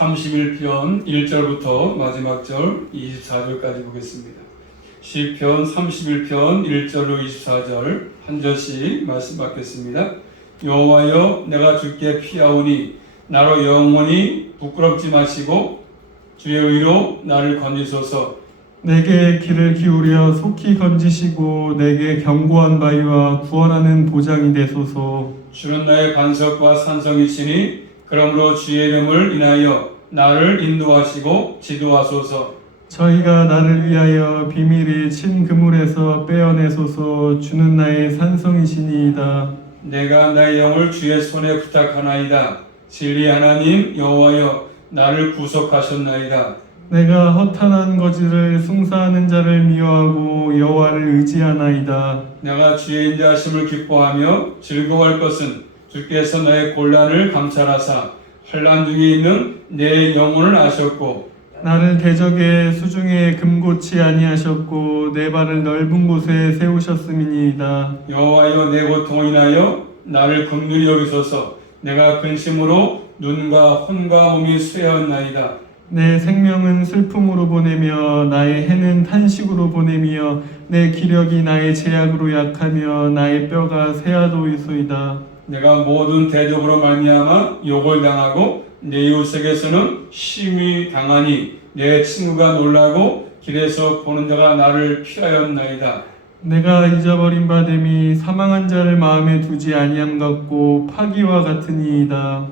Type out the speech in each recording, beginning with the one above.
31편 1절부터 마지막 절 24절까지 보겠습니다. 시편 31편 1절로 24절 한 절씩 말씀 받겠습니다. 여호와여, 내가 주께 피하오니 나로 영원히 부끄럽지 마시고 주의 의로 나를 건지소서. 내게 귀를 기울여 속히 건지시고 내게 견고한 바위와 구원하는 보장이 되소서. 주는 나의 반석과 산성이시니 그러므로 주의 이름을 인하여 나를 인도하시고 지도하소서. 저희가 나를 위하여 비밀이 친 그물에서 빼어내소서. 주는 나의 산성이시니이다. 내가 나의 영을 주의 손에 부탁하나이다. 진리 하나님 여호와여, 나를 구속하셨나이다. 내가 허탄한 거지를 숭사하는 자를 미워하고 여호와를 의지하나이다. 내가 주의 인자하심을 기뻐하며 즐거워할 것은 주께서 나의 곤란을 감찰하사 환난 중에 있는 내 영혼을 아셨고 나를 대적의 수중에 금고치 아니하셨고 내 발을 넓은 곳에 세우셨음이니이다. 여호와여, 내 고통을 인하여 나를 긍휼히 여기소서. 내가 근심으로 눈과 혼과 몸이 쇠하였나이다. 내 생명은 슬픔으로 보내며 나의 해는 탄식으로 보내며 내 기력이 나의 제약으로 약하며 나의 뼈가 새하도이소이다. 내가 모든 대적으로 말미암아 욕을 당하고 내 이웃에게서는 심히 당하니 내 친구가 놀라고 길에서 보는 자가 나를 피하였나이다. 내가 잊어버린 바 됨이 사망한 자를 마음에 두지 아니함 같고 파기와 같으니이다.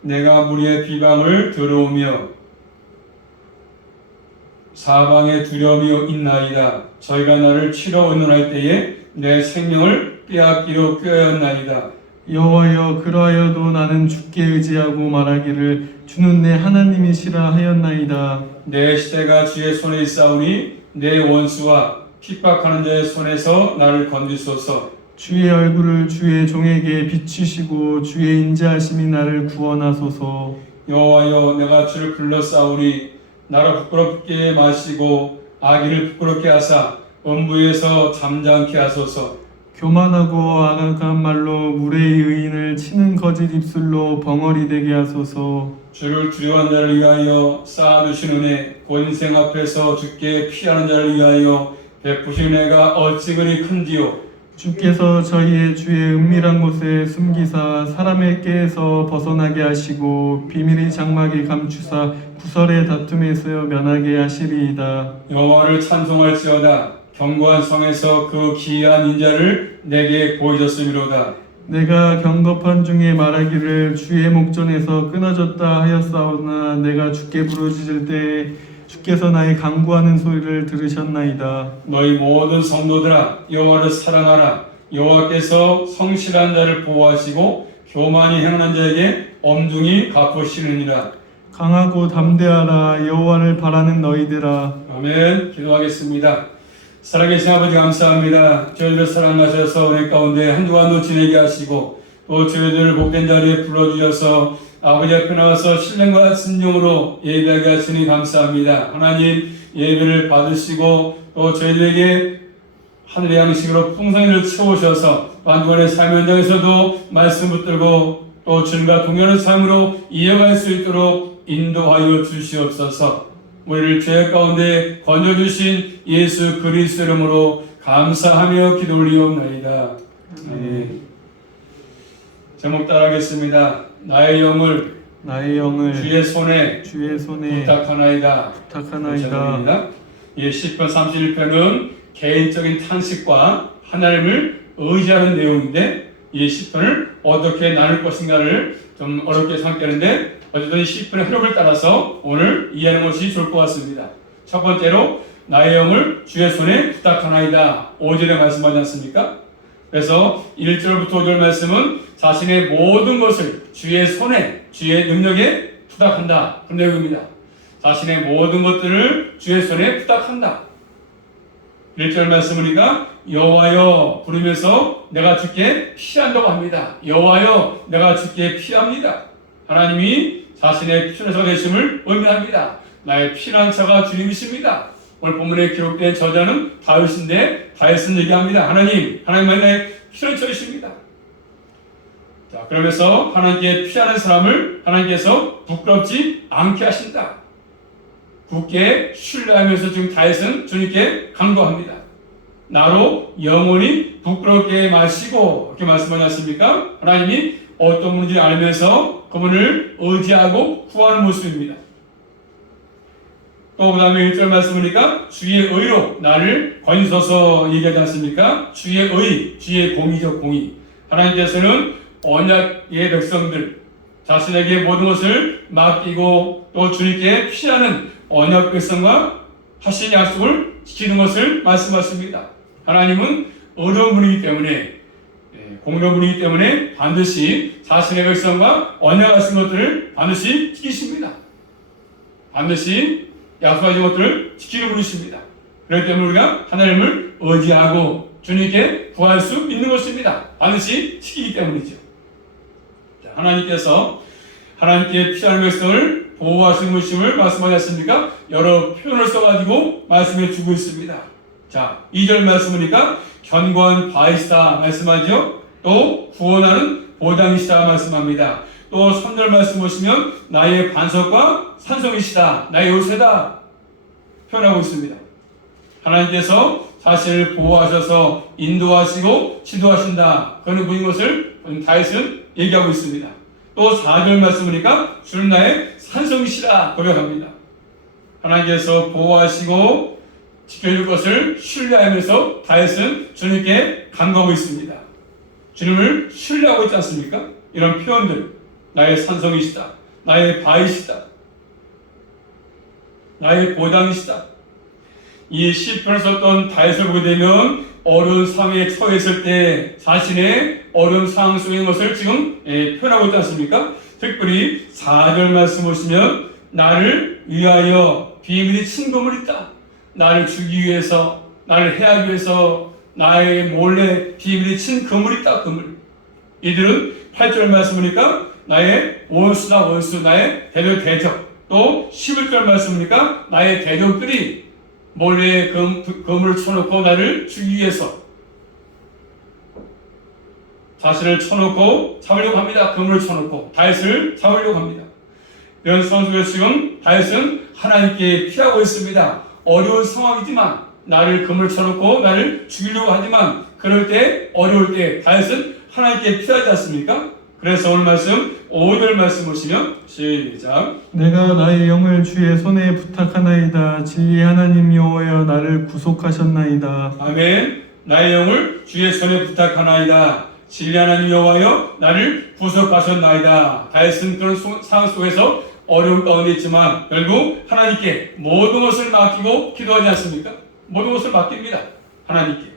내가 무리의 비방을 들어오며 사방에 두려움이 있나이다. 저희가 나를 치러 의논할 때에 내 생명을 빼앗기로 꾀하였나이다. 여호와여, 그러하여도 나는 주께 의지하고 말하기를 주는 내 하나님이시라 하였나이다. 내 시대가 주의 손에 있사오니 내 원수와 핍박하는 자의 손에서 나를 건지소서. 주의 얼굴을 주의 종에게 비추시고 주의 인자하심이 나를 구원하소서. 여호와여, 내가 주를 불러싸우니 나를 부끄럽게 마시고 악인을 부끄럽게 하사 음부에서 잠잠케 하소서. 교만하고 악한 말로 무례의 의인을 치는 거짓 입술로 벙어리 되게 하소서. 주를 두려워하는 자를 위하여 쌓아두신 은혜, 곧 인생 앞에서 주께 피하는 자를 위하여 베푸신 은혜가 어찌 그리 큰지요. 주께서 저희의 주의 은밀한 곳에 숨기사 사람의 꾀에서 벗어나게 하시고 비밀의 장막에 감추사 구설의 다툼에서 면하게 하시리이다. 여호와를 찬송할지어다. 견고한 성에서 그 기이한 인자를 내게 보이셨음이로다. 내가 경겁한 중에 말하기를 주의 목전에서 끊어졌다 하였사오나 내가 주께 부르짖을 때 주께서 나의 간구하는 소리를 들으셨나이다. 너희 모든 성도들아, 여호와를 사랑하라. 여호와께서 성실한 자를 보호하시고 교만히 행하는 자에게 엄중히 갚으시느니라. 강하고 담대하라. 여호와를 바라는 너희들아. 아멘. 기도하겠습니다. 살아계신 아버지 감사합니다. 저희들을 사랑하셔서 은혜 가운데 한 주간도 지내게 하시고 또 저희들을 복된 자리에 불러주셔서 아버지 앞에 나와서 신령과 순종으로 예배하게 하시니 감사합니다. 하나님, 예배를 받으시고 또 저희들에게 하늘의 양식으로 풍성히를 채우셔서 한 주간의 삶 현장에서도 말씀 붙들고 또 주님과 동행하는 삶으로 이어갈 수 있도록 인도하여 주시옵소서. 우리를 죄 가운데 건져주신 예수 그리스도 이름으로 감사하며 기도 올리옵나이다. 제목 따라하겠습니다. 나의 영을 주의 손에 부탁하나이다. 시편 31편은 개인적인 탄식과 하나님을 의지하는 내용인데 이 시편을 어떻게 나눌 것인가를 좀 어렵게 생각되는데 어쨌든 시편의 흐름을 따라서 오늘 이해하는 것이 좋을 것 같습니다. 첫 번째로 나의 영을 주의 손에 부탁하나이다. 5절에 말씀하지 않습니까? 그래서 1절부터 5절 말씀은 자신의 모든 것을 주의 손에, 주의 능력에 부탁한다. 그런 내용입니다. 자신의 모든 것들을 주의 손에 부탁한다. 1절 말씀이니까 여호와여 부르면서 내가 주께 피한다고 합니다. 여호와여 내가 주께 피합니다. 하나님이 자신의 피난처가 되심을 의미합니다. 나의 피난처가 주님이십니다. 오늘 본문에 기록된 저자는 다윗인데 다윗은 얘기합니다. 하나님 나의 피난처이십니다. 자, 그러면서 하나님께 피하는 사람을 하나님께서 부끄럽지 않게 하신다. 굳게 신뢰하면서 지금 다윗은 주님께 간구합니다. 나로 영원히 부끄럽게 마시고 이렇게 말씀하지 않습니까? 하나님이 어떤 분인지 알면서 그분을 의지하고 구하는 모습입니다. 또 그 다음에 1절 말씀이니까 주의 의로 나를 건지소서 얘기하지 않습니까? 주의 의, 주의 공의적 공의. 하나님께서는 언약의 백성들, 자신에게 모든 것을 맡기고 또 주님께 피하는 언약 백성과 하신 약속을 지키는 것을 말씀하십니다. 하나님은 의로운 분이기 때문에, 공의로운 분이기 때문에 반드시 자신의 백성과 언약하신 것들을 반드시 지키십니다. 반드시 약속하신 것들을 지키는 분이십니다. 그렇기 때문에 우리가 하나님을 의지하고 주님께 구할 수 있는 것입니다. 반드시 지키기 때문이죠. 하나님께서 하나님께 피하는 백성을 보호하시는 것임을 말씀하셨습니까? 여러 표현을 써가지고 말씀해 주고 있습니다. 자, 2절 말씀이니까 견고한 바이시다 말씀하죠. 또 구원하는 보장이시다 말씀합니다. 또 3절 말씀 보시면 나의 반석과 산성이시다, 나의 요새다 표현하고 있습니다. 하나님께서 자신을 보호하셔서 인도하시고 지도하신다 그런 분인 것을 다윗은 얘기하고 있습니다. 또 4절 말씀이니까 주는 나의 산성이시라 고백합니다. 하나님께서 보호하시고 지켜줄 것을 신뢰하면서 다윗은 주님께 간구하고 있습니다. 주님을 신뢰하고 있지 않습니까? 이런 표현들, 나의 산성이시다, 나의 바위시다, 나의 보장이시다. 이 시편을 썼던 다윗을 보게 되면 어려운 상황에 처했을 때 자신의 어려운 상황 속에 있는 것을 지금 표현하고 있지 않습니까? 특별히 4절 말씀 보시면 나를 위하여 비밀이 친 그물이 있다. 나를 주기 위해서, 나를 해하기 위해서 나의 몰래 비밀이 친 그물이 있다. 그물. 이들은 8절 말씀이니까 나의 원수다 원수, 나의 대적. 또 11절 말씀이니까 나의 대적들이 몰래 그물을 쳐놓고 나를 죽이기 위해서 자신을 쳐놓고 잡으려고 합니다. 그물을 쳐놓고 다윗을 잡으려고 합니다. 이런 상황 속에서 지금 다윗은 하나님께 피하고 있습니다. 어려운 상황이지만 나를 그물 쳐놓고 나를 죽이려고 하지만 그럴 때 어려울 때 다윗은 하나님께 피하지 않습니까? 그래서 오늘 말씀 5절 말씀 보시면 시작. 내가 나의 영을 주의 손에 부탁하나이다. 진리의 하나님 여호와여 나를 구속하셨나이다. 아멘. 나의 영을 주의 손에 부탁하나이다. 진리의 하나님 여호와여 나를 구속하셨나이다. 다윗은 그런 상황 속에서 어려운 가운데 있지만 결국 하나님께 모든 것을 맡기고 기도하지 않습니까? 모든 것을 맡깁니다. 하나님께.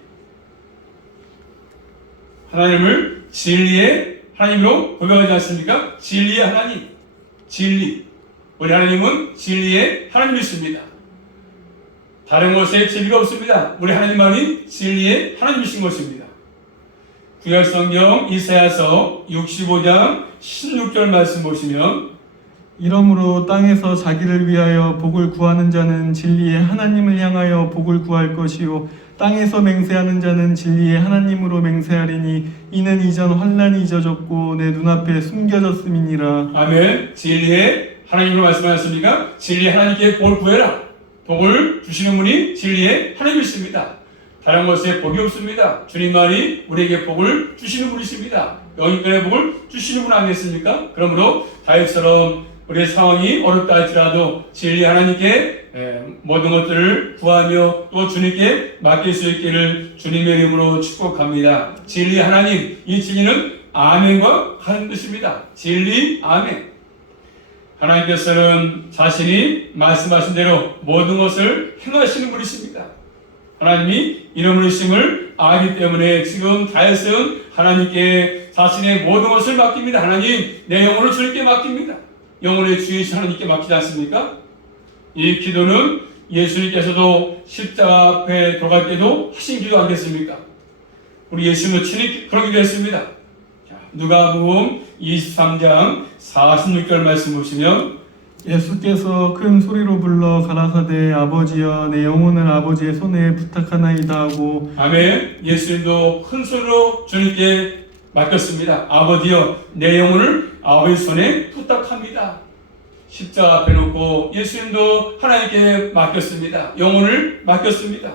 하나님을 진리의 하나님으로 고백하지 않습니까? 진리의 하나님, 진리. 우리 하나님은 진리의 하나님이십니다. 다른 곳에 진리가 없습니다. 우리 하나님만이 진리의 하나님이신 것입니다. 구약 성경 이사야서 65장 16절 말씀 보시면 이러므로 땅에서 자기를 위하여 복을 구하는 자는 진리의 하나님을 향하여 복을 구할 것이요 땅에서 맹세하는 자는 진리의 하나님으로 맹세하리니 이는 이전 환난이 잊어졌고 내 눈앞에 숨겨졌음이니라. 아멘. 진리의 하나님으로 말씀하셨습니까? 진리의 하나님께 복을 구해라. 복을 주시는 분이 진리의 하나님이십니다. 다른 것에 복이 없습니다. 주님만이 우리에게 복을 주시는 분이십니다. 영원의 복을 주시는 분 아니겠습니까? 그러므로 다윗처럼 우리의 상황이 어렵다 할지라도 진리 하나님께 모든 것들을 구하며 또 주님께 맡길 수 있기를 주님의 이름으로 축복합니다. 진리 하나님, 이 진리는 아멘과 같은 뜻입니다. 진리 아멘. 하나님께서는 자신이 말씀하신 대로 모든 것을 행하시는 분이십니다. 하나님이 이런 분이심을 알기 때문에 지금 다윗은 하나님께 자신의 모든 것을 맡깁니다. 하나님, 내 영혼을 주님께 맡깁니다. 영혼의 주이신 하나님께 맡기지 않습니까? 이 기도는 예수님께서도 십자가 앞에 돌아갈 때도 하신 기도 아니겠습니까? 우리 예수님도 친히 그런 기도 했습니다. 누가복음 23장 46절 말씀 보시면 예수께서 큰 소리로 불러 가라사대 아버지여 내 영혼을 아버지의 손에 부탁하나이다 하고 아멘. 예수님도 큰 소리로 주님께 맡겼습니다. 아버지여 내 영혼을 아버지 손에 부탁합니다. 십자가 앞에 놓고 예수님도 하나님께 맡겼습니다. 영혼을 맡겼습니다.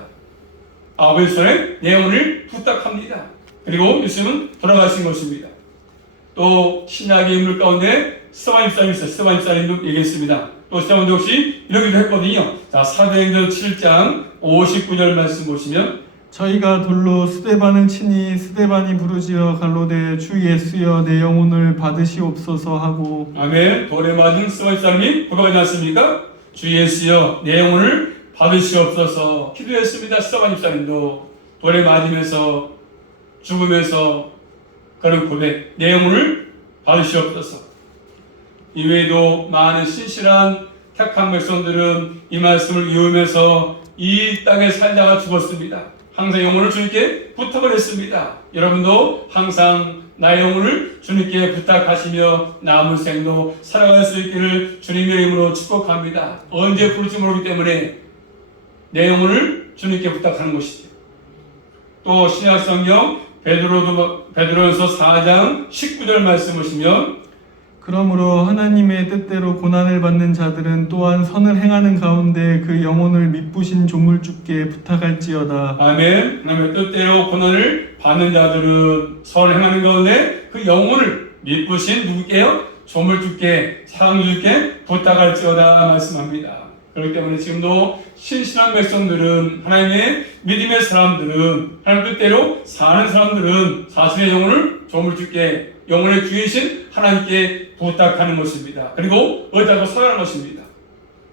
아버지 손에 내 영혼을 부탁합니다. 그리고 예수님은 돌아가신 것입니다. 또 신약의 인물 가운데 스데반 집사님이 있어요. 스데반 집사님도 얘기했습니다. 또 스데반도 역시 이러기도 했거든요. 자, 사도행전 7장 59절 말씀 보시면 저희가 돌로 스데반을 치니 스데반이 부르짖어 갈로되 주 예수여 내 영혼을 받으시옵소서 하고 아멘. 돌에 맞은 스데반 집사님이 고백하지 않습니까? 주 예수여 내 영혼을 받으시옵소서 기도했습니다. 스데반 집사님도 돌에 맞으면서 죽으면서 그런 고백, 내 영혼을 받으시옵소서. 이외에도 많은 신실한 택한 백성들은 이 말씀을 이으면서 이 땅에 살다가 죽었습니다. 항상 영혼을 주님께 부탁을 했습니다. 여러분도 항상 나의 영혼을 주님께 부탁하시며 남은 생도 살아갈 수 있기를 주님의 이름으로 축복합니다. 언제 부를지 모르기 때문에 내 영혼을 주님께 부탁하는 것이죠. 또 신약성경 베드로전서 4장 19절 말씀 보시면 그러므로 하나님의 뜻대로 고난을 받는 자들은 또한 선을 행하는 가운데 그 영혼을 미쁘신 조물주께 부탁할지어다. 아멘. 하나님의 뜻대로 고난을 받는 자들은 선을 행하는 가운데 그 영혼을 미쁘신 누구께요? 조물주께 창조주께 부탁할지어다 말씀합니다. 그렇기 때문에 지금도 신실한 백성들은 하나님의 믿음의 사람들은 하나님 뜻대로 사는 사람들은 자신의 영혼을 조물주께 영혼의 주이신 하나님께 부탁하는 것입니다. 그리고 의탁하고 살아가는 것입니다.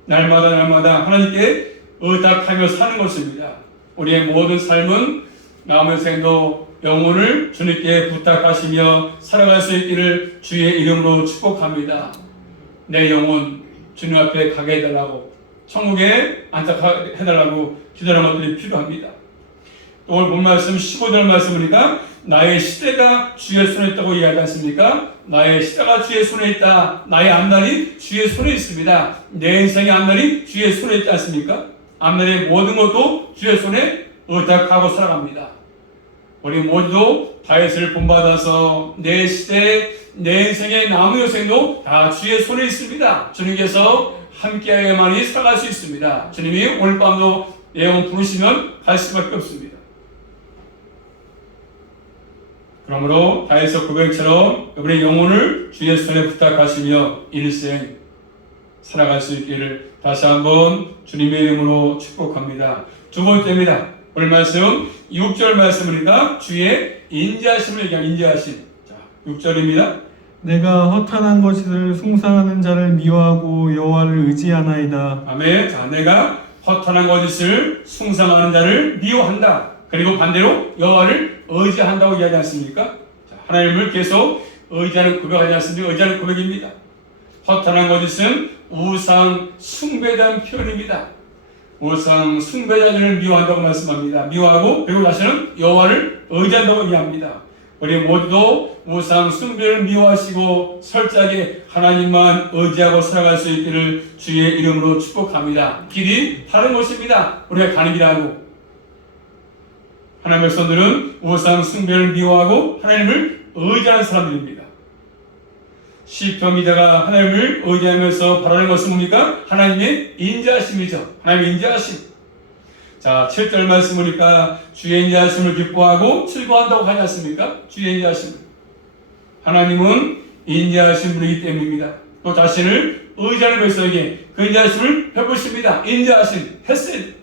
날마다 하나님께 의탁하며 사는 것입니다. 우리의 모든 삶은 남은 생도 영혼을 주님께 부탁하시며 살아갈 수 있기를 주의 이름으로 축복합니다. 내 영혼 주님 앞에 가게 해달라고 천국에 안착해달라고 기도하는 것들이 필요합니다. 또 오늘 본 말씀 15절 말씀이니까 나의 시대가 주의 손에 있다고 이야기하지 않습니까? 나의 시대가 주의 손에 있다. 나의 앞날이 주의 손에 있습니다. 내 인생의 앞날이 주의 손에 있지 않습니까? 앞날의 모든 것도 주의 손에 의탁하고 살아갑니다. 우리 모두 다윗을 본받아서 내 시대, 내 인생의 남은 여생도 다 주의 손에 있습니다. 주님께서 함께해야만이 살아갈 수 있습니다. 주님이 오늘 밤도 내 영혼 부르시면 갈 수밖에 없습니다. 그러므로 다윗의 고백처럼 우리의 영혼을 주의 손에 부탁하시며 일생 살아갈 수 있기를 다시 한번 주님의 이름으로 축복합니다. 두 번째입니다. 오늘 말씀 6절 말씀입니다. 주의 인자하심을 얘기하는 인자하심. 자, 6절입니다. 내가 허탄한 것을 숭상하는 자를 미워하고 여호와를 의지하나이다. 아멘. 자, 내가 허탄한 거짓을 숭상하는 자를 미워한다. 그리고 반대로 여호와를 의지한다고 이야기하지 않습니까? 자, 하나님을 계속 의지하는 고백하지 않습니까? 의지하는 고백입니다. 허탄한 거짓은 우상 숭배자는 표현입니다. 우상 숭배자들을 미워한다고 말씀합니다. 미워하고 그리고 다시는 여호와를 의지한다고 이야기합니다. 우리 모두도 우상 숭배를 미워하시고 철저하게 하나님만 의지하고 살아갈 수 있기를 주의 이름으로 축복합니다. 길이 다른 것입니다. 우리가 가는 길하고 하나님의 백성들은 우상 숭배를 미워하고 하나님을 의지하는 사람들입니다. 시편 기자가 하나님을 의지하면서 바라는 것은 뭡니까? 하나님의 인자하심이죠. 하나님의 인자하심. 자, 7절 말씀 보니까 주의 인자하심을 기뻐하고 즐거워한다고 하지 않습니까? 주의 인자하심을. 하나님은 인자하신 분이기 때문입니다. 또 자신을 의지하는 백성에게 그 인자하심을 베푸십니다. 인자하심, 헤세드.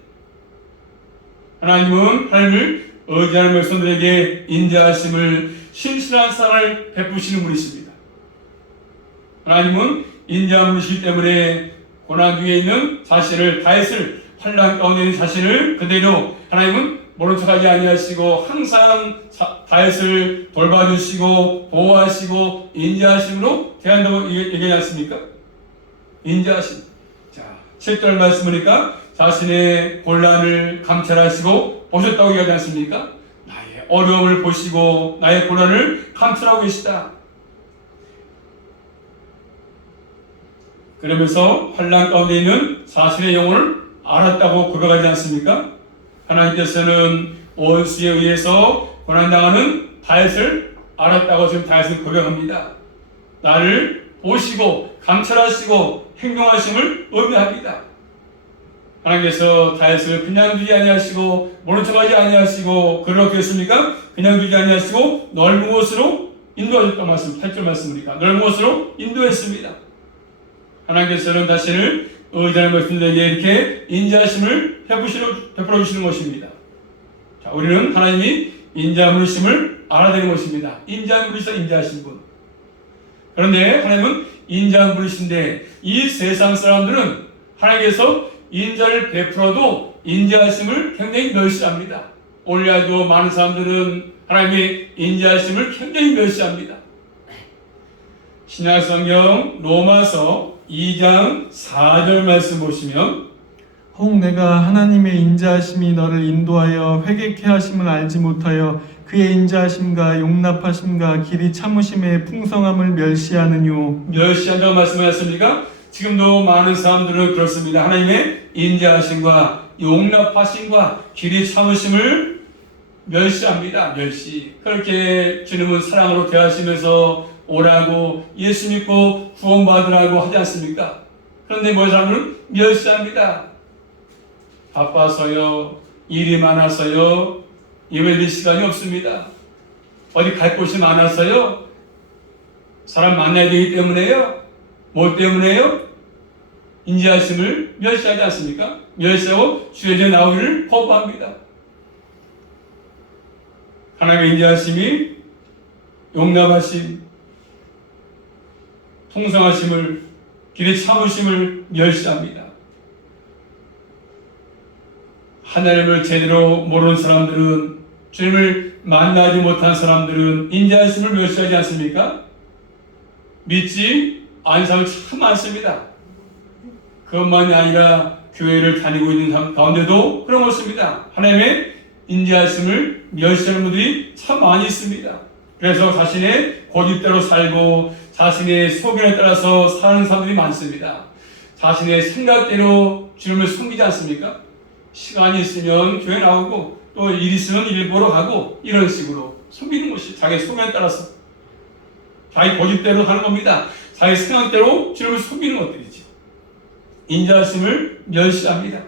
하나님은 하나님을 의지하는 백성들에게 인자하심을 신실한 사랑을 베푸시는 분이십니다. 하나님은 인자한 분이시기 때문에 고난 중에 있는 자신을 다윗을 환난 가운데 있는 자신을 그대로 하나님은 모른 척하지 아니하시고 항상 다윗을 돌봐주시고 보호하시고 인자하심으로 대한다고 얘기하지 않습니까? 인자하심. 자, 7절 말씀 보니까 자신의 곤란을 감찰하시고 보셨다고 얘기하지 않습니까? 나의 어려움을 보시고 나의 곤란을 감찰하고 계시다. 그러면서 환난 가운데 있는 자신의 영혼을 알았다고 고백하지 않습니까? 하나님께서는 원수에 의해서 고난당하는 다윗을 알았다고 지금 다윗은 고백합니다. 나를 보시고 감찰하시고 행동하심을 의미합니다. 하나님께서 다윗을 그냥 두지 아니하시고 모른 척하지 아니하시고 그렇게 했습니까? 그냥 두지 아니하시고 넓은 곳으로 인도하셨던 말씀, 8절 말씀이니까 넓은 곳으로 인도했습니다. 하나님께서는 자신을 의지하는 것들에게 이렇게 인자하심을 베풀어 주시는 것입니다. 자, 우리는 하나님이 인자함 부르심을 알아내는 것입니다. 인자함 부르시다 인자하신 분. 그런데 하나님은 인자함 부르신데 이 세상 사람들은 하나님께서 인자를 베풀어도 인자하심을 굉장히 멸시합니다. 올려도 많은 사람들은 하나님의 인자하심을 굉장히 멸시합니다. 신약성경 로마서 2장 4절 말씀 보시면 혹 내가 하나님의 인자하심이 너를 인도하여 회개케 하심을 알지 못하여 그의 인자하심과 용납하심과 길이 참으심의 풍성함을 멸시하느뇨. 멸시한다고 말씀하셨습니까? 지금도 많은 사람들은 그렇습니다. 하나님의 인자하심과 용납하심과 길이 참으심을 멸시합니다. 멸시. 그렇게 주님은 사랑으로 대하시면서 오라고 예수 믿고 구원받으라고 하지 않습니까? 그런데某사람들은 멸시합니다. 바빠서요, 일이 많아서요, 예배드릴 시간이 없습니다. 어디 갈 곳이 많아서요, 사람 만나야 되기 때문에요. 뭐 때문에요? 인자하심을 멸시하지 않습니까? 멸시하고 주의 전에 나오기를 거부합니다. 하나님의 인자하심이 용납하심, 통성하심을, 길에 참으심을 멸시합니다. 하나님을 제대로 모르는 사람들은, 주님을 만나지 못한 사람들은 인자하심을 멸시하지 않습니까? 믿지 않은 사람이 참 많습니다. 그것만이 아니라 교회를 다니고 있는 사람 가운데도 그런 것입니다. 하나님의 인자하심을 멸시하는 분들이 참 많이 있습니다. 그래서 자신의 고집대로 살고 자신의 소견에 따라서 사는 사람들이 많습니다. 자신의 생각대로 주님을 섬기지 않습니까? 시간이 있으면 교회 나오고 또 일 있으면 일 보러 가고 이런 식으로 섬기는 것이 자기 소견에 따라서 자기 고집대로 하는 겁니다. 자기 생각대로 주님을 섬기는 것들이죠. 인자하심을 멸시합니다.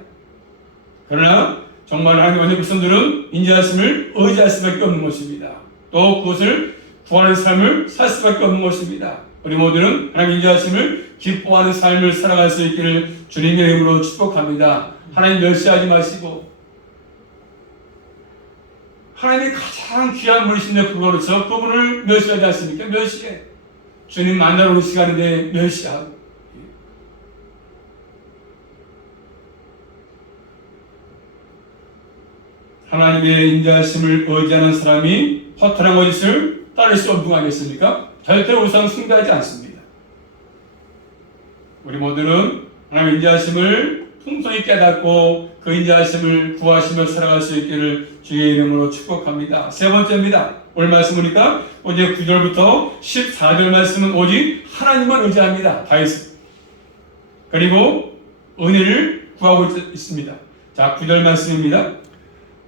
그러나 정말 하나님의 백성들은 인자하심을 의지할 수밖에 없는 것입니다. 또 그것을 구하는 삶을 살 수밖에 없는 것입니다. 우리 모두는 하나님 인자하심을 기뻐하는 삶을 살아갈 수 있기를 주님의 이름으로 축복합니다. 하나님 멸시하지 마시고 하나님이 가장 귀한 분이신데 불구하고 그분을 멸시하지 않습니까? 멸시해. 주님 만나러 오는 시간인데 멸시하고 하나님의 인자하심을 의지하는 사람이 허탄한 것을 따를 수 없는 거 아니겠습니까? 절대로 우상 숭배하지 않습니다. 우리 모두는 하나님의 인자하심을 풍성히 깨닫고 그 인자하심을 구하시며 살아갈 수 있기를 주의 이름으로 축복합니다. 세 번째입니다. 오늘 말씀 보니까 어제 9절부터 14절 말씀은 오직 하나님만 의지합니다. 다윗은. 그리고 은혜를 구하고 있습니다. 자, 9절 말씀입니다.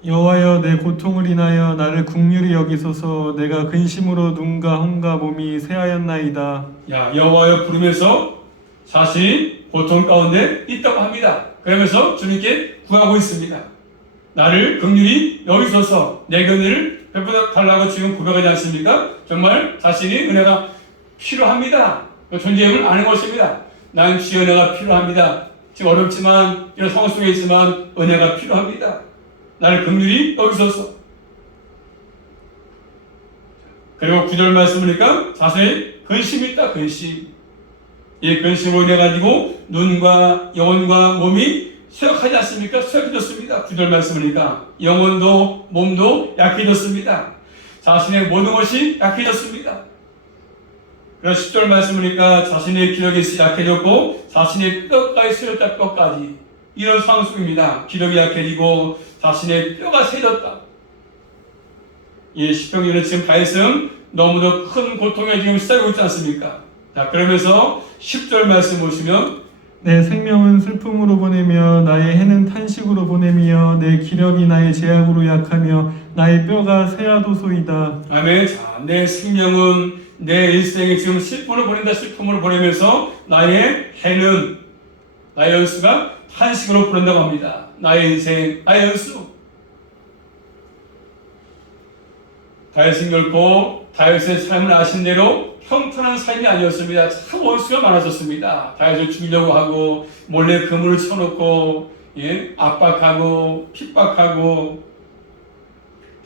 여호와여 내 고통을 인하여 나를 긍휼히 여기소서. 내가 근심으로 눈과 혼과 몸이 쇠하였나이다. 여호와여 부르면서 자신이 고통 가운데 있다고 합니다. 그러면서 주님께 구하고 있습니다. 나를 긍휼히 여기소서. 내 은혜를 베풀어 달라고 지금 고백하지 않습니까? 정말 자신이 은혜가 필요합니다. 그 존재임을 아는 것입니다. 난 주의 은혜가 필요합니다. 지금 어렵지만 이런 상황 속에 있지만 은혜가 필요합니다. 나를 긍휼히 여기소서. 그리고 9절 말씀이니까 자세히 근심이 있다. 근심. 이 근심으로 인해 가지고 눈과 영혼과 몸이 쇠약하지 않습니까? 쇠약해졌습니다. 9절 말씀이니까 영혼도 몸도 약해졌습니다. 자신의 모든 것이 약해졌습니다. 그래서 10절 말씀이니까 자신의 기력이 약해졌고 자신의 뼈까지 쇠졌다. 뼈까지 이런 상황 속입니다. 기력이 약해지고 자신의 뼈가 세졌다. 이 시편기는 지금 다윗은 너무도 큰 고통에 지금 시달리고 있지 않습니까? 자, 그러면서 10절 말씀 보시면 내 생명은 슬픔으로 보내며 나의 해는 탄식으로 보내며 내 기력이 나의 제약으로 약하며 나의 뼈가 새하도소이다. 아멘. 자, 내 생명은 내 일생에 지금 슬픔을 보낸다. 슬픔을 보내면서 나의 해는 나의 연수가 탄식으로 부른다고 합니다. 나의 인생, 나의 연수. 다윗은 결코 다윗의 삶을 아신 대로 평탄한 삶이 아니었습니다. 참 원수가 많아졌습니다. 다윗을 죽이려고 하고 몰래 그물을 쳐놓고 압박하고 핍박하고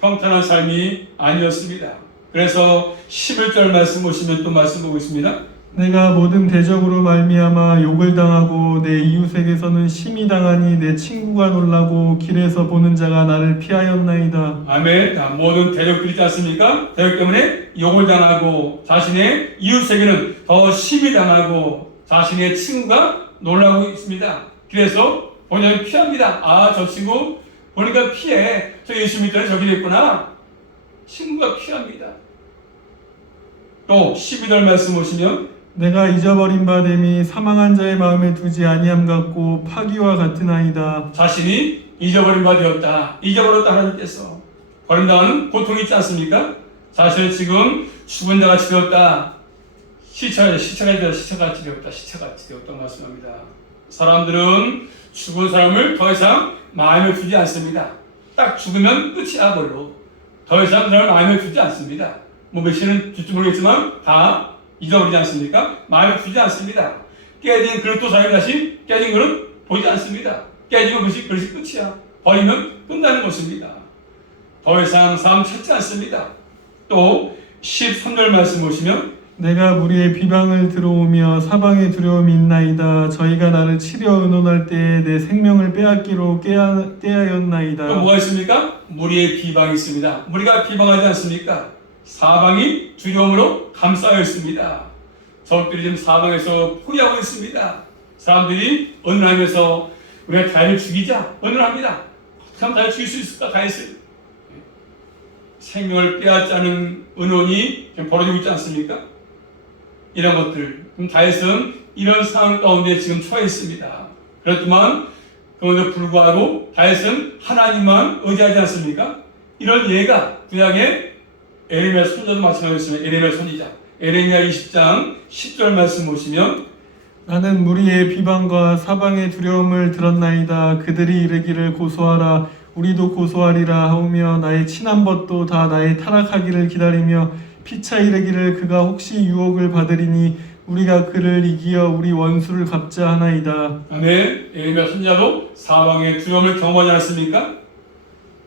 평탄한 삶이 아니었습니다. 그래서 11절 말씀 보시면 또 말씀 보고 있습니다. 내가 모든 대적으로 말미암아 욕을 당하고 내 이웃에게서는 심히 당하니 내 친구가 놀라고 길에서 보는 자가 나를 피하였나이다. 아멘. 자, 모든 대적들이 있지 않습니까? 대적 때문에 욕을 당하고 자신의 이웃에게는 더 심히 당하고 자신의 친구가 놀라고 있습니다. 그래서 본인은 피합니다. 아, 저 친구 보니까 피해. 저 예수 믿더니 저기 됐구나. 친구가 피합니다. 또 12절 말씀 보시면 내가 잊어버린 바 됨이 사망한 자의 마음에 두지 아니함 같고 파기와 같은 아이다. 자신이 잊어버린 바 되었다. 잊어버렸다 하나님께서. 버림당하는 고통이 있지 않습니까? 사실 지금 죽은 자같이 되었다. 시체같이 되었다고 말씀합니다. 사람들은 죽은 사람을 더 이상 마음에 두지 않습니다. 딱 죽으면 끝이야 그걸로. 더 이상 사람을 마음에 두지 않습니다. 뭐 몇 시는 줄지 모르겠지만 다 잊어버리지 않습니까? 마음에 두지 않습니다. 깨진 그릇도 사람이 다시 깨진 그릇 보지 않습니다. 깨지면 그릇이 끝이야. 버리면 끝나는 것입니다. 더 이상 사람 찾지 않습니다. 또 13절 말씀 보시면 내가 무리의 비방을 들어오며 사방에 두려움이 있나이다. 저희가 나를 치려 의논할 때에 내 생명을 빼앗기로 떼하였나이다. 또 뭐가 있습니까? 무리의 비방이 있습니다. 무리가 비방하지 않습니까? 사방이 두려움으로 감싸여 있습니다. 적들이 지금 사방에서 포위하고 있습니다. 사람들이 언론하면서 우리가 다윗을 죽이자 언론합니다. 어떻게 하면 다윗을 죽일 수 있을까? 다윗을 생명을 빼앗자는 언론이 지금 벌어지고 있지 않습니까? 이런 것들. 그럼 다윗은 이런 상황 가운데 지금 처해 있습니다. 그렇지만 그런데도 불구하고 다윗은 하나님만 의지하지 않습니까? 이런 예가 구약의 에레미야 선지자도 마찬가지였습니다. 에레미야 선지자. 에레미야 20장 10절 말씀 보시면 나는 무리의 비방과 사방의 두려움을 들었나이다. 그들이 이르기를 고소하라. 우리도 고소하리라 하오며 나의 친한 벗도 다 나의 타락하기를 기다리며 피차 이르기를 그가 혹시 유혹을 받으리니 우리가 그를 이기어 우리 원수를 갚자 하나이다. 아멘. 에레미야 선지자도 사방의 두려움을 경험하지 않습니까?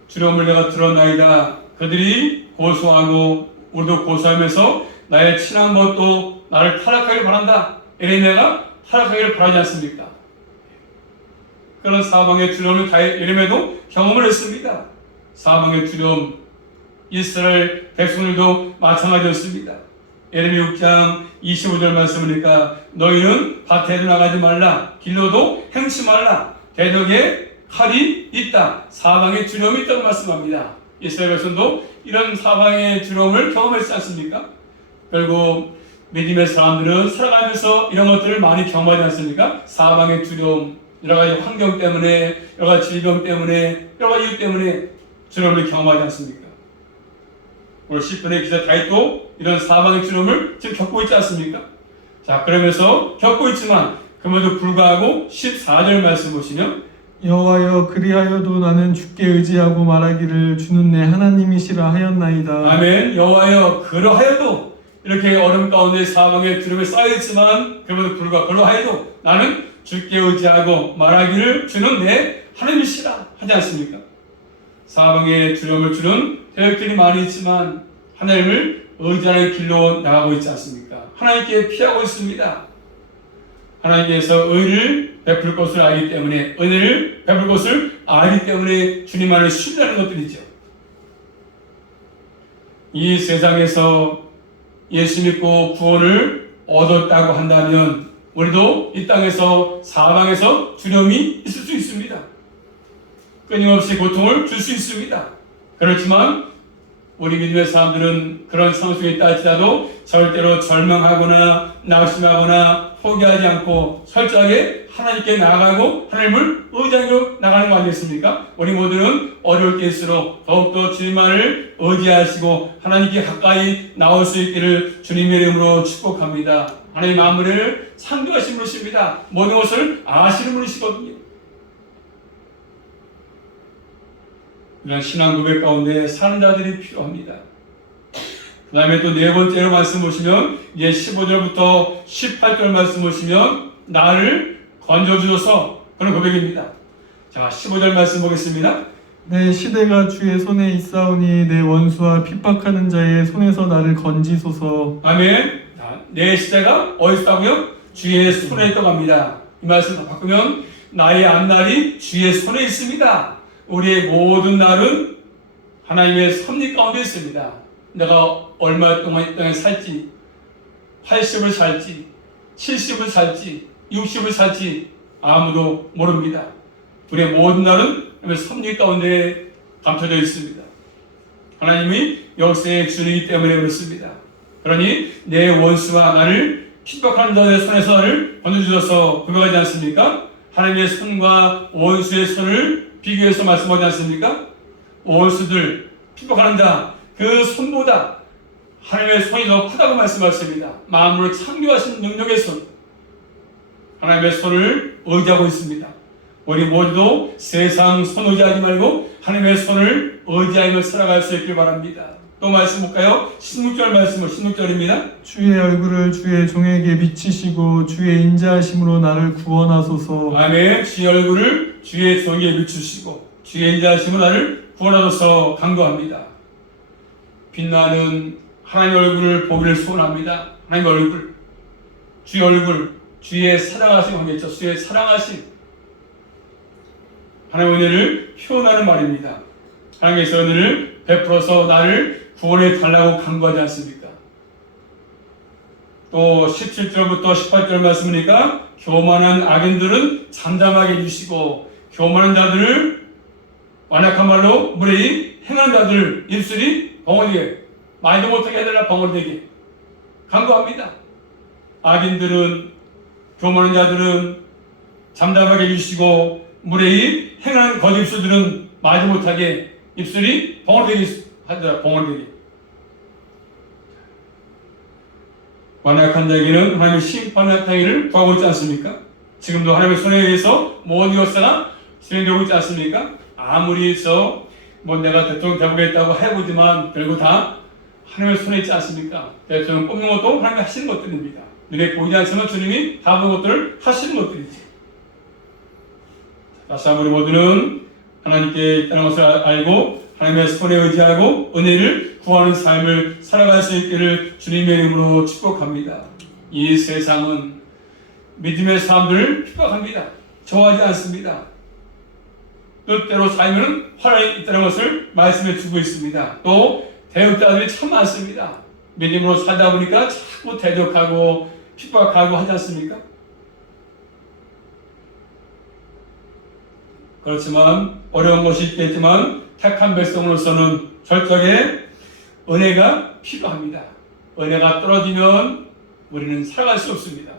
두려움을 내가 들었나이다. 그들이 고소하고 우리도 고소하면서 나의 친한 벗도 나를 타락하기를 바란다. 에레미야가 타락하기를 바라지 않습니까? 그런 사방의 두려움을 에레미야도 경험을 했습니다. 사방의 두려움, 이스라엘 백성들도 마찬가지였습니다. 에레미야 6장 25절 말씀이니까 너희는 밭에도 나가지 말라. 길로도 행치 말라. 대적에 칼이 있다. 사방에 두려움이 있다고 말씀합니다. 이스라엘 백성도 이런 사방의 두려움을 경험했지 않습니까? 결국 믿음의 사람들은 살아가면서 이런 것들을 많이 경험하지 않습니까? 사방의 두려움, 여러 가지 환경 때문에, 여러 가지 질병 때문에, 여러 가지 이유 때문에 두려움을 경험하지 않습니까? 오늘 10분의 기자 다윗도 이런 사방의 두려움을 지금 겪고 있지 않습니까? 자, 그러면서 겪고 있지만 그럼에도 불구하고 14절 말씀 보시면 여호와여 그리하여도 나는 주께 의지하고 말하기를 주는 내 하나님이시라 하였나이다. 아멘. 여호와여 그러하여도 이렇게 얼음 가운데 사방에 두려움에 쌓여있지만 그럼에도 불구하고 그러하여도 나는 주께 의지하고 말하기를 주는 내 하나님이시라 하지 않습니까? 사방에 두려움을 주는 대적들이 많이 있지만 하나님을 의지하는 길로 나가고 있지 않습니까? 하나님께 피하고 있습니다. 하나님께서 의를 베풀 것을 알기 때문에 은혜를 베풀 것을 알기 때문에 주님만을 신뢰하는 것들이죠. 이 세상에서 예수 믿고 구원을 얻었다고 한다면 우리도 이 땅에서 사방에서 두려움이 있을 수 있습니다. 끊임없이 고통을 줄 수 있습니다. 그렇지만 우리 믿음의 사람들은 그런 상황 속에 있다 할지라도 절대로 절망하거나 낙심하거나 포기하지 않고 철저하게 하나님께 나아가고 하나님을 의지하고 나가는 거 아니겠습니까? 우리 모두는 어려울 때일수록 더욱더 주님만을 의지하시고 하나님께 가까이 나올 수 있기를 주님의 이름으로 축복합니다. 하나님 만물을 창조하신 분이십니다. 모든 것을 아시는 분이시거든요. 이런 신앙 고백 가운데 사는 자들이 필요합니다. 그 다음에 또 네 번째로 말씀 보시면 이제 15절부터 18절 말씀 보시면 나를 건져주셔서 그런 고백입니다. 자, 15절 말씀 보겠습니다. 내 시대가 주의 손에 있사오니 내 원수와 핍박하는 자의 손에서 나를 건지소서. 아멘. 자, 내 시대가 어디 있다고요? 주의 손에 있다고 합니다. 이 말씀을 바꾸면 나의 앞날이 주의 손에 있습니다. 우리의 모든 날은 하나님의 섭리 가운데 있습니다. 내가 얼마 동안 이 땅에 살지, 80을 살지, 70을 살지, 60을 살지 아무도 모릅니다. 우리의 모든 날은 섭리 가운데 감춰져 있습니다. 하나님이 역사의 주님이기 때문에 그렇습니다. 그러니 내 원수와 나를 핍박하는 자의 손에서 나를 건져주셔서 고백하지 않습니까? 하나님의 손과 원수의 손을 비교해서 말씀하지 않습니까? 원수들, 핍박하는 자, 그 손보다 하나님의 손이 더 크다고 말씀하십니다. 마음으로 창조하신 능력의 손, 하나님의 손을 의지하고 있습니다. 우리 모두도 세상 손 의지하지 말고 하나님의 손을 의지하며 살아갈 수 있길 바랍니다. 또 말씀 볼까요? 16절 말씀은 16절입니다. 주의 얼굴을 주의 종에게 비치시고 주의 인자하심으로 나를 구원하소서. 아멘. 주의 얼굴을 주의 종에게 비추시고 주의 인자하심으로 나를 구원하소서 강구합니다. 빛나는 하나님의 얼굴을 보기를 소원합니다. 하나님의 얼굴, 주의 얼굴, 주의 사랑하심 하겠죠. 주의 사랑하심, 하나님의 은혜를 표현하는 말입니다. 하나님께서 은혜를 베풀어서 나를 구원해 달라고 간구하지 않습니까? 또 17절부터 18절 말씀이니까 교만한 악인들은 잠잠하게 해주시고 교만한 자들을 완악한 말로 무례히 행한 자들 입술이 벙어리게 말도 못하게 해달라 벙어리되게 간구합니다. 악인들은 교만한 자들은 잠잠하게 해주시고 무례히 행하는 거짓 입술들은 말도 못하게 입술이 벙어리되게 하더라. 벙어리되게 완악한 자에게는 하나님의 심판의 나타나기를 구하고 있지 않습니까? 지금도 하나님의 손에 의해서 모든 역사가 진행되고 있지 않습니까? 아무리 해서 내가 대통령 되보겠다고 해보지만 결국 다 하나님의 손에 있지 않습니까? 대통령 뽑는 것도 하나님이 하시는 것들입니다. 눈에 보이지 않지만 주님이 다 본 것들을 하시는 것들이지. 다시 한번 우리 모두는 하나님께 있다는 것을 알고 하나님의 손에 의지하고 은혜를 구하는 삶을 살아갈 수 있기를 주님의 이름으로 축복합니다. 이 세상은 믿음의 사람들을 핍박합니다. 좋아하지 않습니다. 뜻대로 살면 화를 있다는 것을 말씀해 주고 있습니다. 또 대역자들이 참 많습니다. 믿음으로 살다 보니까 자꾸 대적하고 핍박하고 하지 않습니까? 그렇지만 어려운 것이 있겠지만 택한 백성으로서는 철저하게 은혜가 필요합니다. 은혜가 떨어지면 우리는 살아갈 수 없습니다.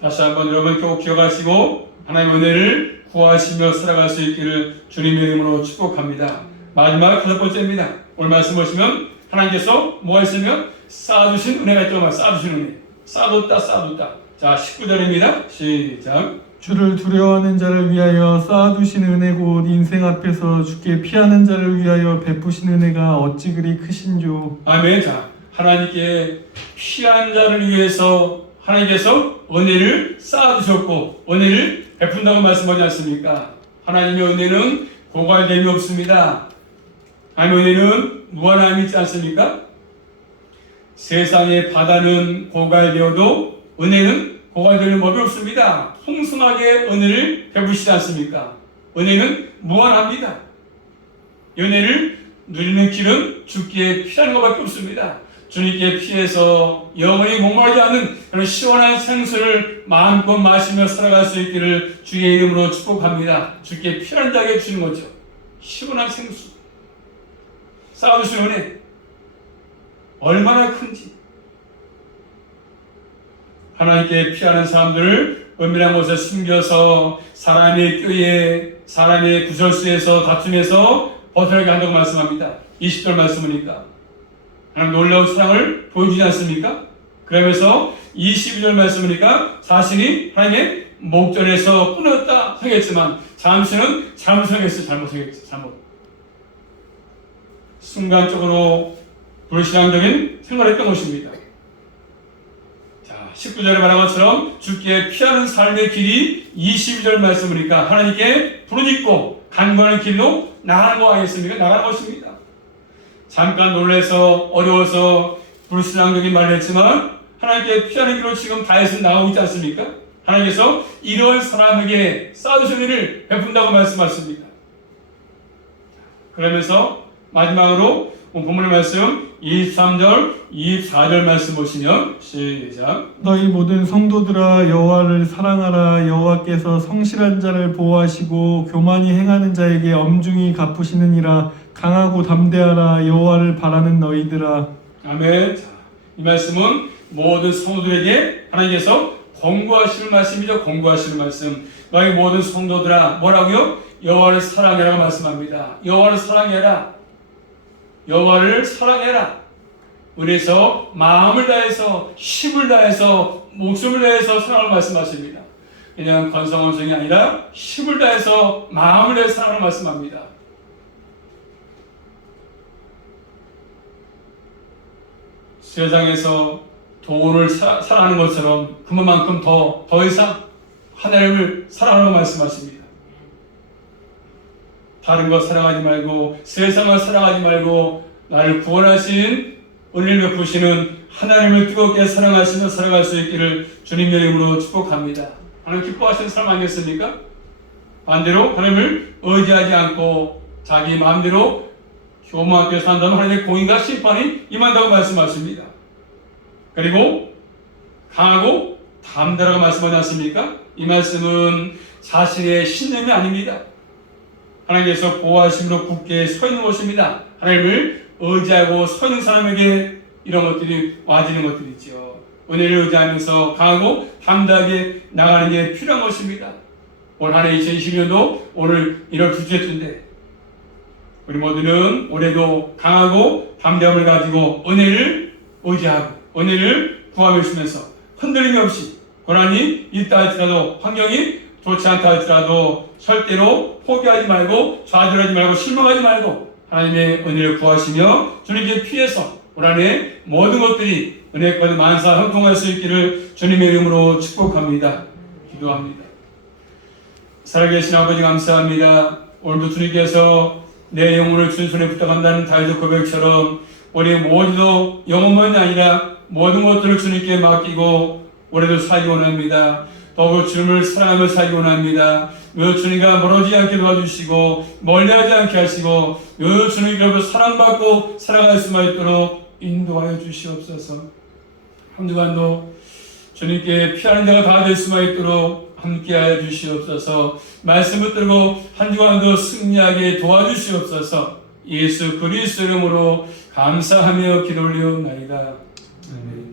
다시 한번 여러분 꼭 기억하시고 하나님의 은혜를 구하시며 살아갈 수 있기를 주님의 이름으로 축복합니다. 마지막 5번째입니다. 오늘 말씀 보시면 하나님께서 뭐가 있으면 쌓아주신 은혜가 있다고 말해요. 쌓아주신 은혜. 쌓아뒀다 쌓아뒀다. 자 19절입니다. 시작. 주를 두려워하는 자를 위하여 쌓아두신 은혜고 인생 앞에서 주께 피하는 자를 위하여 베푸신 은혜가 어찌 그리 크신조. 아멘. 자 하나님께 피한 자를 위해서 하나님께서 은혜를 쌓아주셨고 은혜를 베푼다고 말씀하지 않습니까? 하나님의 은혜는 고갈됨이 없습니다. 하나님의 은혜는 무한함이 있지 않습니까? 세상의 바다는 고갈되어도 은혜는 고갈되는 법이 없습니다. 풍성하게 은혜를 베푸시지 않습니까? 은혜는 무한합니다. 은혜를 누리는 길은 주께 피하는 것밖에 없습니다. 주님께 피해서 영원히 목마르지 않는 그런 시원한 생수를 마음껏 마시며 살아갈 수 있기를 주의 이름으로 축복합니다. 주께 피하는 자에게 주는 거죠. 시원한 생수. 쌓아주시는 은혜 얼마나 큰지, 하나님께 피하는 사람들을 은밀한 곳에 숨겨서 사람의 꾀에, 사람의 구설수에서, 다툼에서 벗어나게 한다고 말씀합니다. 20절 말씀이니까 하나님 놀라운 사랑을 보여주지 않습니까? 그러면서 22절 말씀이니까 자신이 하나님의 목전에서 끊었다 하겠지만 잠시는 잘못 생겼어요. 잘못. 순간적으로 불신앙적인 생활을 했던 것입니다. 자, 19절에 말한 것처럼 주께 피하는 삶의 길이 22절 말씀이니까 하나님께 부르짖고 간구하는 길로 나가는 거 아니겠습니까? 나가는 것입니다. 잠깐 놀라서 어려워서 불신앙적인 말을 했지만 하나님께 피하는 길로 지금 다윗은 나오고 있지 않습니까? 하나님께서 이러한 사람에게 쌓아주신 일을 베푼다고 말씀하십니다. 그러면서 마지막으로 본문의 말씀 23절, 24절 말씀 보시면 시작. 너희 모든 성도들아 여호와를 사랑하라. 여호와께서 성실한 자를 보호하시고 교만히 행하는 자에게 엄중히 갚으시느니라. 강하고 담대하라. 여호와를 바라는 너희들아. 아멘. 자, 이 말씀은 모든 성도들에게 하나님께서 권고하시는 말씀이죠. 권고하시는 말씀. 너희 모든 성도들아 뭐라고요? 여호와를 사랑해라고 말씀합니다. 여호와를 사랑해라. 여호와를 사랑해라. 그래서 마음을 다해서 힘을 다해서 목숨을 다해서 사랑을 말씀하십니다. 그냥 건성원성이 아니라 힘을 다해서 마음을 다해서 사랑을 말씀합니다. 세상에서 돈을 사랑하는 것처럼 그만큼 더 이상 하나님을 사랑하라고 말씀하십니다. 다른 것 사랑하지 말고 세상을 사랑하지 말고 나를 구원하신 은혜를 베푸시는 하나님을 뜨겁게 사랑하시며 살아갈 수 있기를 주님의 이름으로 축복합니다. 하나님 기뻐하시는 사람 아니겠습니까? 반대로 하나님을 의지하지 않고 자기 마음대로 교만하게 산다면 하나님의 공의가 심판이 임한다고 말씀하십니다. 그리고 강하고 담대라고 말씀하지 않습니까? 이 말씀은 자신의 신념이 아닙니다. 하나님께서 보호하심으로 굳게 서 있는 것입니다. 하나님을 의지하고 서 있는 사람에게 이런 것들이 와지는 것들이죠. 은혜를 의지하면서 강하고 담대하게 나가는 게 필요한 것입니다. 올 한해 2020년도 오늘 1월 둘째 주인데 우리 모두는 올해도 강하고 담대함을 가지고 은혜를 의지하고 은혜를 구하며 있으면서 흔들림이 없이 고난이 있다 할지라도 환경이 좋지 않다 할지라도 절대로 포기하지 말고 좌절하지 말고 실망하지 말고 하나님의 은혜를 구하시며 주님께 피해서 올 한해 모든 것들이 은혜까지 만사 형통할 수 있기를 주님의 이름으로 축복합니다. 기도합니다. 살아계신 아버지 감사합니다. 오늘도 주님께서 내 영혼을 준 손에 부탁한다는 다윗의 고백처럼 우리 모두도 영혼만이 아니라 모든 것들을 주님께 맡기고 올해도 살기 원합니다. 더욱 주님을 사랑하며 살기 원합니다. 주님과 멀어지지 않게 도와주시고 멀리하지 않게 하시고 주님께로부터 사랑받고 살아갈 수만 있도록 인도하여 주시옵소서. 한 주간도 주님께 피하는 자가 다 될 수만 있도록 함께하여 주시옵소서. 말씀을 들고 한 주간도 승리하게 도와주시옵소서. 예수 그리스도 이름으로 감사하며 기도 올리옵나이다. 아멘.